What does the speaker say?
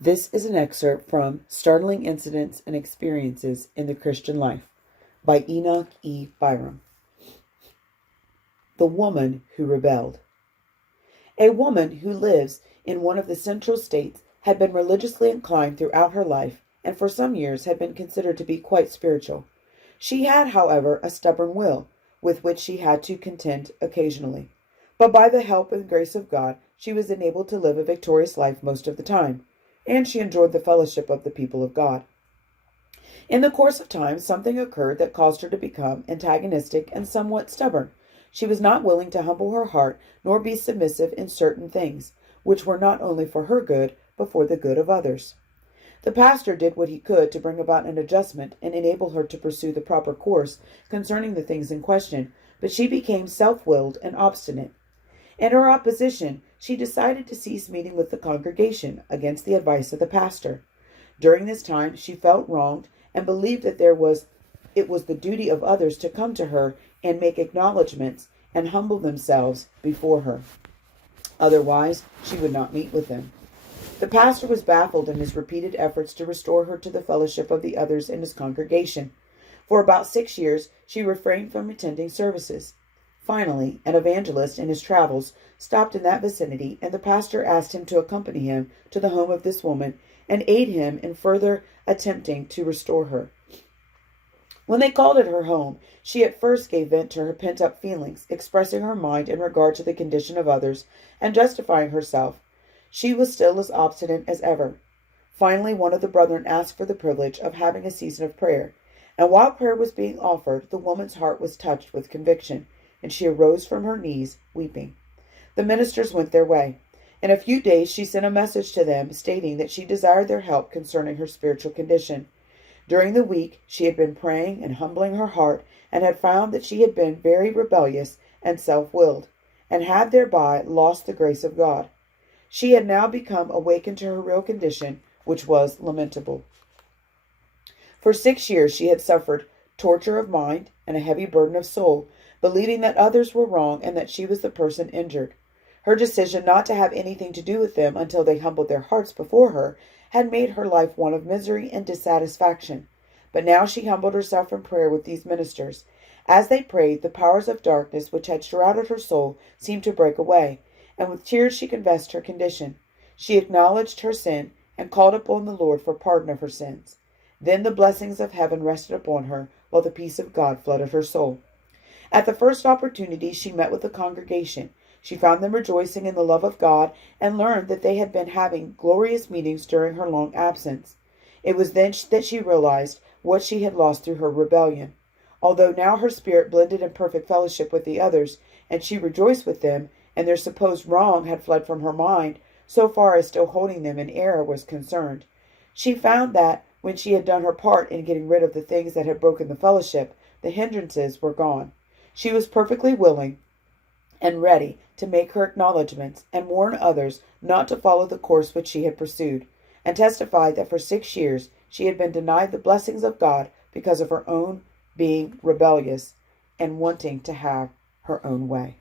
This is an excerpt from Startling Incidents and Experiences in the Christian Life by Enoch E. Byrum. The Woman Who Rebelled. A woman who lives in one of the central states had been religiously inclined throughout her life and for some years had been considered to be quite spiritual. She had, however, a stubborn will, with which she had to contend occasionally. But by the help and grace of God, she was enabled to live a victorious life most of the time, and she enjoyed the fellowship of the people of God. In the course of time, something occurred that caused her to become antagonistic and somewhat stubborn. She was not willing to humble her heart nor be submissive in certain things, which were not only for her good, but for the good of others. The pastor did what he could to bring about an adjustment and enable her to pursue the proper course concerning the things in question, but she became self-willed and obstinate. In her opposition, she decided to cease meeting with the congregation against the advice of the pastor. During this time, she felt wronged and believed that it was the duty of others to come to her and make acknowledgments and humble themselves before her. Otherwise, she would not meet with them. The pastor was baffled in his repeated efforts to restore her to the fellowship of the others in his congregation. For about 6 years, she refrained from attending services. Finally, an evangelist in his travels stopped in that vicinity, and the pastor asked him to accompany him to the home of this woman and aid him in further attempting to restore her. When they called at her home, she at first gave vent to her pent-up feelings, expressing her mind in regard to the condition of others and justifying herself. She was still as obstinate as ever. Finally, one of the brethren asked for the privilege of having a season of prayer, and while prayer was being offered, the woman's heart was touched with conviction, and she arose from her knees, weeping. The ministers went their way. In a few days she sent a message to them, stating that she desired their help concerning her spiritual condition. During the week she had been praying and humbling her heart, and had found that she had been very rebellious and self-willed, and had thereby lost the grace of God. She had now become awakened to her real condition, which was lamentable. For 6 years she had suffered torture of mind and a heavy burden of soul, believing that others were wrong and that she was the person injured. Her decision not to have anything to do with them until they humbled their hearts before her had made her life one of misery and dissatisfaction. But now she humbled herself in prayer with these ministers. As they prayed, the powers of darkness which had shrouded her soul seemed to break away, and with tears she confessed her condition. She acknowledged her sin and called upon the Lord for pardon of her sins. Then the blessings of heaven rested upon her, while the peace of God flooded her soul. At the first opportunity she met with the congregation. She found them rejoicing in the love of God and learned that they had been having glorious meetings during her long absence. It was then that she realized what she had lost through her rebellion. Although now her spirit blended in perfect fellowship with the others, and she rejoiced with them, and their supposed wrong had fled from her mind, so far as still holding them in error was concerned. She found that, when she had done her part in getting rid of the things that had broken the fellowship, the hindrances were gone. She was perfectly willing and ready to make her acknowledgments and warn others not to follow the course which she had pursued, and testified that for 6 years she had been denied the blessings of God because of her own being rebellious and wanting to have her own way.